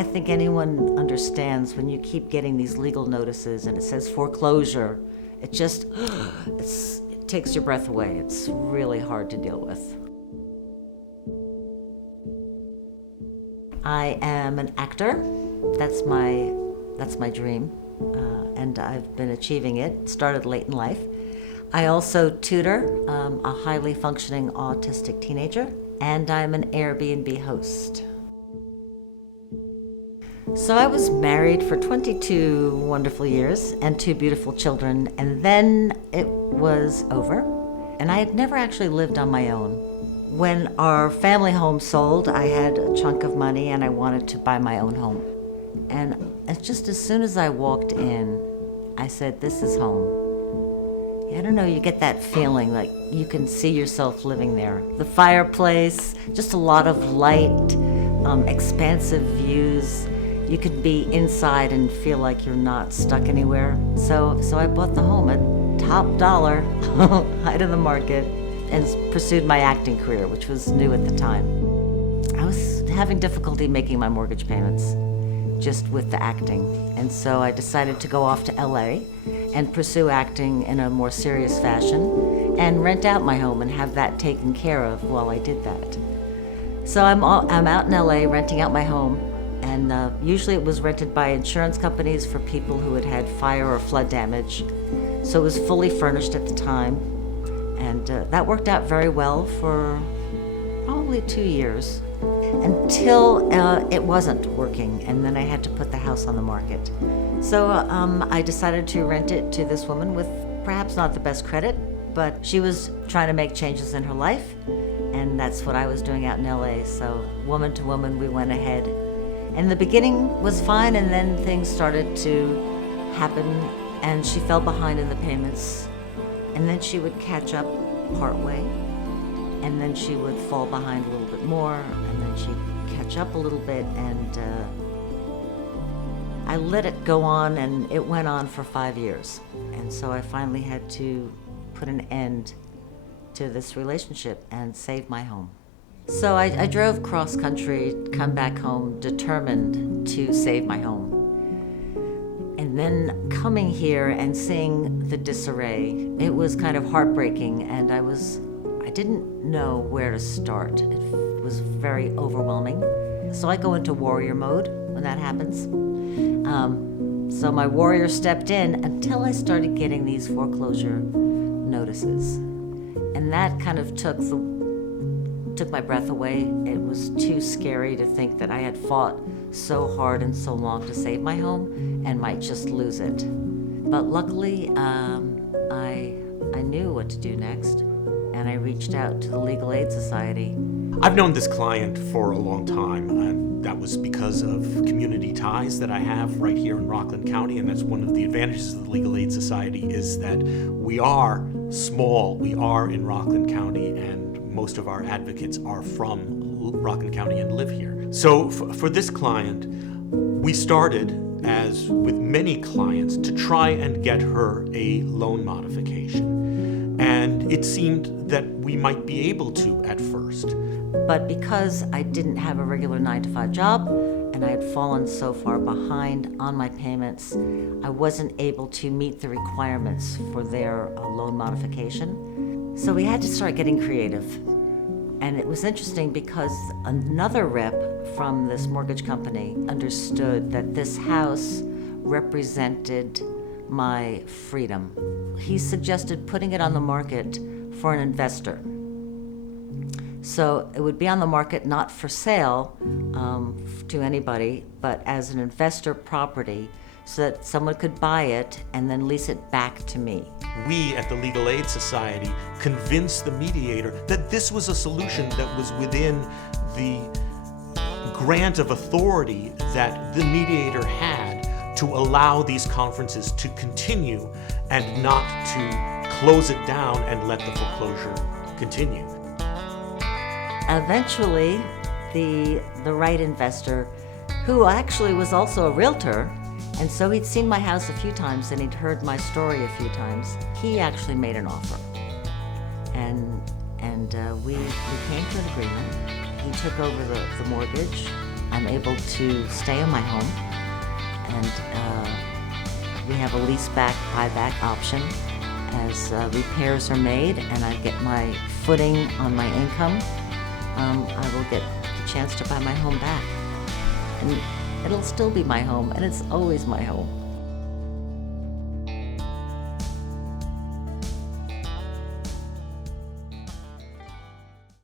I think anyone understands when you keep getting these legal notices and it says foreclosure, it just, it takes your breath away. It's really hard to deal with. I am an actor. That's my dream, and I've been achieving it. Started late in life. I also tutor a highly functioning autistic teenager, and I'm an Airbnb host. So I was married for 22 wonderful years and 2 beautiful children, and then it was over, and I had never actually lived on my own. When our family home sold, I had a chunk of money and I wanted to buy my own home. And just as soon as I walked in, I said, this is home. I don't know, you get that feeling like you can see yourself living there. The fireplace, just a lot of light, expansive views. You could be inside and feel like you're not stuck anywhere. So I bought the home at top dollar, height of the market, and pursued my acting career, which was new at the time. I was having difficulty making my mortgage payments just with the acting. And so I decided to go off to LA and pursue acting in a more serious fashion and rent out my home and have that taken care of while I did that. So I'm out in LA renting out my home, and usually it was rented by insurance companies for people who had had fire or flood damage. So it was fully furnished at the time, and that worked out very well for probably 2 years. Until it wasn't working, and then I had to put the house on the market. So I decided to rent it to this woman with perhaps not the best credit, but she was trying to make changes in her life, and that's what I was doing out in LA. So woman to woman, we went ahead. And the beginning was fine, and then things started to happen, and she fell behind in the payments, and then she would catch up partway. And then she would fall behind a little bit more, and then she'd catch up a little bit, and I let it go on, and it went on for 5 years. And so I finally had to put an end to this relationship and save my home. So I drove cross country, come back home, determined to save my home. And then coming here and seeing the disarray, it was kind of heartbreaking, and I didn't know where to start. It was very overwhelming. So I go into warrior mode when that happens. So my warrior stepped in until I started getting these foreclosure notices. And that kind of took my breath away. It was too scary to think that I had fought so hard and so long to save my home and might just lose it. But luckily, I knew what to do next. And I reached out to the Legal Aid Society. I've known this client for a long time, and that was because of community ties that I have right here in Rockland County, and that's one of the advantages of the Legal Aid Society is that we are small, we are in Rockland County, and most of our advocates are from Rockland County and live here. So for this client, we started, as with many clients, to try and get her a loan modification. And it seemed that we might be able to at first. But because I didn't have a regular 9-to-5 job, and I had fallen so far behind on my payments, I wasn't able to meet the requirements for their loan modification. So we had to start getting creative. And it was interesting because another rep from this mortgage company understood that this house represented my freedom. He suggested putting it on the market for an investor. So it would be on the market not for sale to anybody, but as an investor property so that someone could buy it and then lease it back to me. We at the Legal Aid Society convinced the mediator that this was a solution that was within the grant of authority that the mediator had to allow these conferences to continue and not to close it down and let the foreclosure continue. Eventually, the right investor, who actually was also a realtor, and so he'd seen my house a few times and he'd heard my story a few times, he actually made an offer. And we came to an agreement. He took over the mortgage I'm able to stay in my home, and we have a lease-back, buyback option. As repairs are made and I get my footing on my income, I will get the chance to buy my home back. And it'll still be my home, and it's always my home.